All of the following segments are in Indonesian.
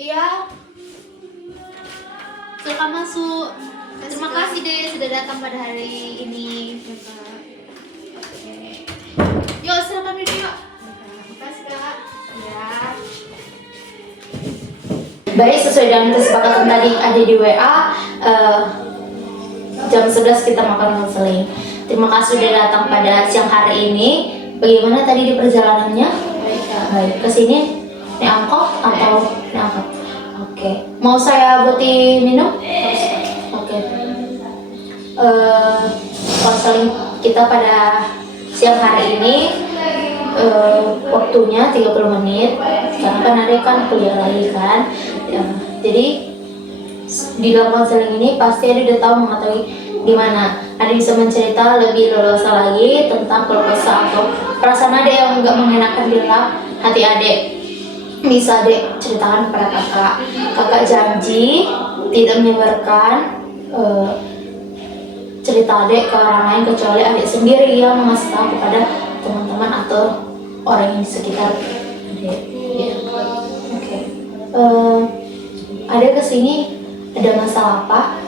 Iya, silakan masuk. Terima kasih deh sudah datang pada hari ini. Oke. Yuk, silakan duduk yuk. Terima kasih kak. Ya. Baik, sesuai dengan kesepakatan tadi ada di WA, jam 11 kita makan konseling. Terima kasih sudah datang pada siang hari ini. Bagaimana tadi di perjalanannya? Baik kak. Baik, kesini naik angkot atau naik angkot? Oke. Mau saya buatin minum? Oke. Konseling kita pada siang hari ini waktunya 30 menit karena kan ada kan kuliah lagi kan ya, jadi di dalam konseling ini pasti ada udah tahu mengetahui gimana ada bisa mencerita lebih leluasa lagi tentang keluh kesah atau perasaan ada yang nggak mengenakan di dalam hati adek. Bisa adek ceritakan kepada kakak janji tidak menyebarkan cerita adek ke orang lain kecuali adek sendiri yang mengasih tahu kepada teman-teman atau orang yang di sekitar adek. Ya. Oke. Adek kesini ada masalah apa?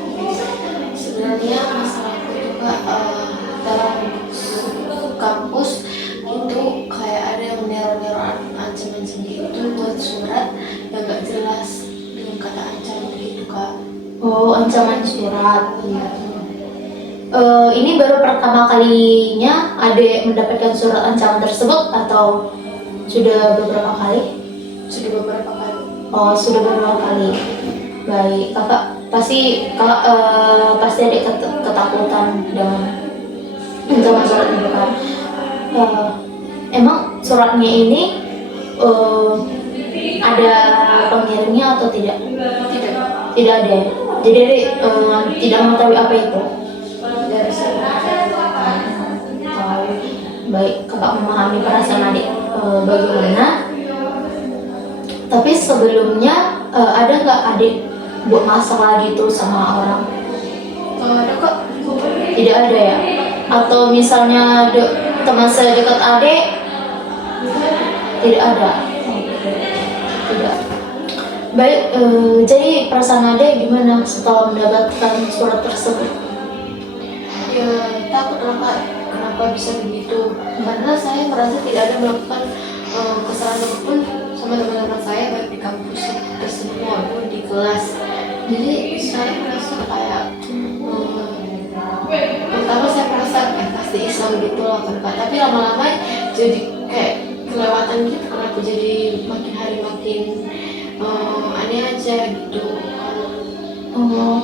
Sebenarnya masalah itu kak, dalam kampus itu kayak ada yang neror-neror ancam-ancam gitu buat surat yang gak jelas dengan kata ancam gitu kak. Oh, ancaman surat. Ini baru pertama kalinya adek mendapatkan surat ancaman tersebut atau sudah beberapa kali? Sudah beberapa kali. Oh, sudah beberapa kali. Baik, pasti adek ketakutan dengan ancaman surat itu kan. Emang suratnya ini ada pengirimnya atau tidak? Tidak. Tidak ada. Jadi adek tidak mengetahui apa itu. Dari sana. Tahu. Baik, kakak memahami perasaan adik bagaimana. Tapi sebelumnya ada nggak adik buat masalah gitu sama orang? Ada kok. Tidak ada ya? Atau misalnya teman saya dekat adik? Tidak ada. Tidak. Baik, jadi perasaan adik gimana setelah mendapatkan surat tersebut? Ya takut lah kak, kenapa bisa begitu? Karena saya merasa tidak ada melakukan kesalahan apapun sama teman-teman saya baik di kampus tersebut maupun di kelas. Jadi saya merasa kayak pertama saya merasa pasti Islam gitu loh kan kak, tapi lama-lama jadi kayak kelewatan gitu. Kenapa jadi makin hari makin aneh aja gitu. Oh,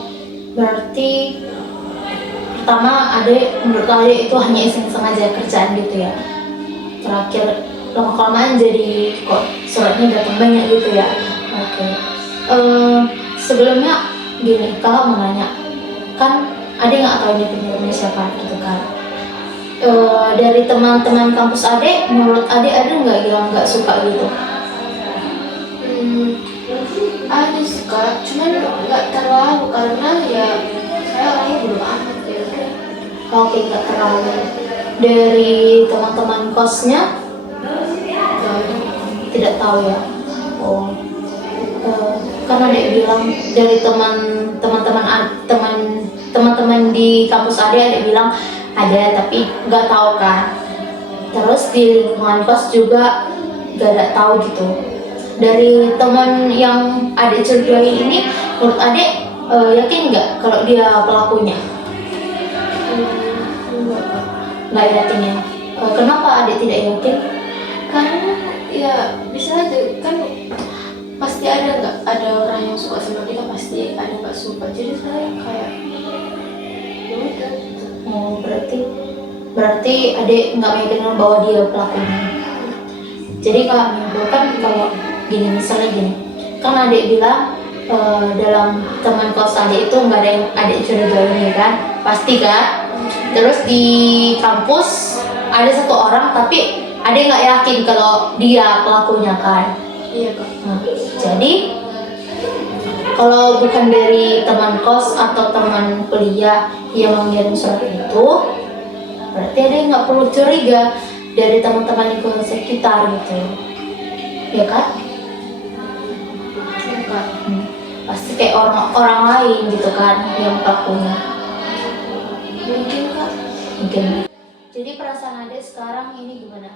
berarti pertama menurut adek itu hanya iseng-iseng aja kerjaan gitu ya. Terakhir lama-kelamaan jadi kok suratnya datang banyak gitu ya. Oke. Sebelumnya gini, kakak mau nanya, kan adek nggak tahu ini pengirimnya siapa gitu kan. Dari teman-teman kampus adek, menurut adek ada nggak yang nggak suka gitu? Ada sih kak, cuman nggak terlalu karena ya saya orangnya bodo amat ya. Oke, nggak terlalu. Dari teman-teman kosnya tidak tahu ya. Oh, karena dia bilang dari teman-teman di kampus ada bilang ada tapi nggak tahu kan. Terus di lingkungan kos juga nggak ada tahu gitu. Dari teman yang adik curigai ini, menurut adik yakin nggak kalau dia pelakunya? Nggak yakin ya. Kenapa adik tidak yakin? Karena ya bisa aja kan, pasti ada orang yang suka sama kita, pasti ada nggak suka. Jadi saya kayak ya udah gitu. Oh, berarti adik nggak meyakinkan bahwa dia pelakunya. Jadi kalau menyimpulkan kalau gini, misalnya gini, kan adik bilang dalam teman kos adik itu nggak ada yang adik curigai kan, pasti kan. Terus di kampus ada satu orang tapi adik nggak yakin kalau dia pelakunya kan. Iya kak. Nah, jadi kalau bukan dari teman kos atau teman kuliah yang mengirim surat itu, berarti ada yang nggak perlu curiga dari teman-teman di sekitar gitu, ya kan? Iya kak. kayak orang lain gitu kan yang pelakunya. Mungkin kak. Mungkin. Jadi perasaan adek sekarang ini gimana?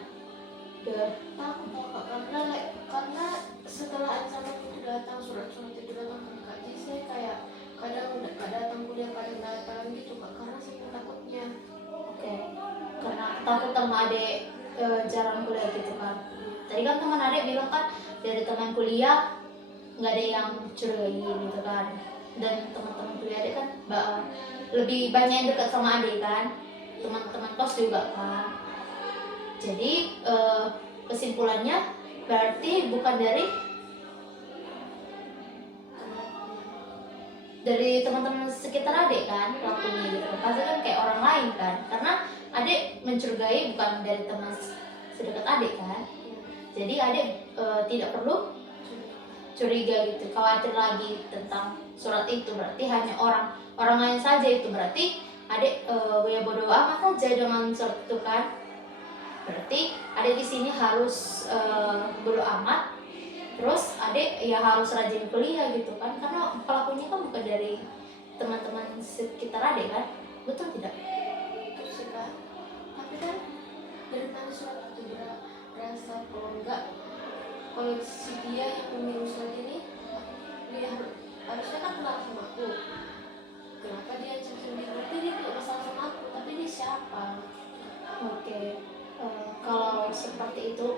Takut kak, karena setelah ancaman itu datang, surat-surat itu datang ke kak, jadi saya kayak kadang nggak datang kuliah, kadang datang gitu kak, karena saya takutnya. Oke. Karena takut sama adek jarang kuliah gitu kan. Tadi kan teman adek bilang kan dari teman kuliah nggak ada yang curigai gitu kan. Dan teman-teman kuliah adek kan lebih banyak yang dekat sama adek kan. Teman-teman kos juga kan. Jadi kesimpulannya berarti bukan dari teman-teman sekitar adek kan pelakunya gitu. Pasti kan kayak orang lain kan. Karena adek mencurigai bukan dari teman sedekat adek kan. Jadi adek tidak perlu curiga gitu, khawatir lagi tentang surat itu. Berarti hanya orang lain saja itu. Berarti adek ya bodo amat aja dengan surat itu kan. Berarti adek di sini harus bodo amat. Terus adek ya harus rajin kuliah gitu kan, karena pelakunya kan bukan dari teman-teman sekitar adek kan, betul tidak? Betul sih kak. Tapi kan dari mana surat itu berasal, kalau enggak, kalau si dia yang meminum surat ini, dia harusnya kan kenal sama aku. Kenapa dia sendiri? Berarti dia tidak masalah sama aku, tapi dia siapa? Oke. Kalau seperti itu,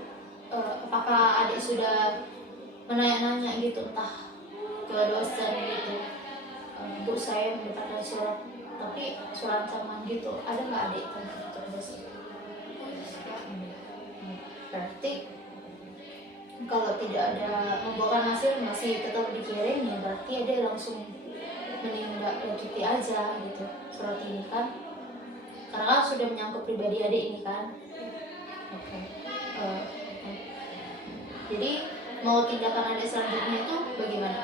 apakah adik sudah menanya-nanya gitu, entah ke dosen gitu, Bu saya mendapatkan surat, tapi surat ancaman gitu, ada nggak adik tanya ke dosen? Berarti kalau tidak ada membuahkan hasil masih tetap dikirim ya, berarti ada langsung menindaklanjuti aja gitu surat ini kan, karena kan sudah menyangkut pribadi adik ini kan. Oke. Jadi mau tindakan adik selanjutnya itu bagaimana?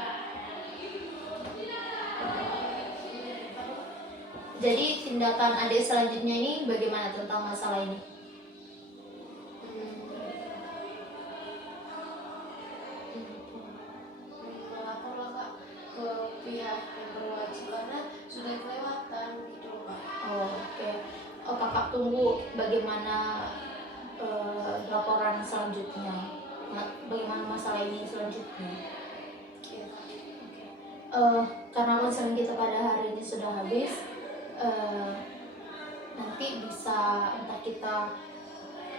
Jadi tindakan adik selanjutnya ini bagaimana tentang masalah ini? Melaporlah kak ke pihak yang berwajib, karena sudah kelewatan gitu loh kak. Oke. Oh, kakak tunggu bagaimana laporan selanjutnya, bagaimana masalah ini selanjutnya. Iya. Karena konsen kita pada hari ini sudah habis, nanti bisa entah kita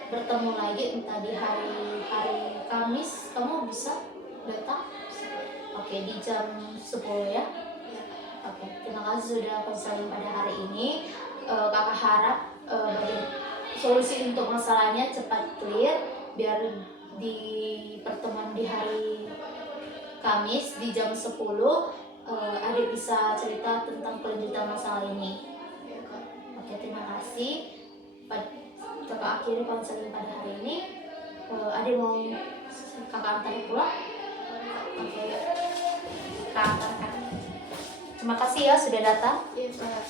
bertemu lagi entah di hari Kamis, kamu bisa datang? Oke, di jam 10 ya. Oke, terima kasih sudah konseling pada hari ini. Kakak harap solusi untuk masalahnya cepat clear, biar di pertemuan di hari Kamis di jam 10 adik bisa cerita tentang kelanjutan masalah ini. Oke, terima kasih. Kakak akhiri konseling pada hari ini. Adik mau kakak antar pulang? Oke, kakak antarkan. Terima kasih ya sudah datang. Iya kak.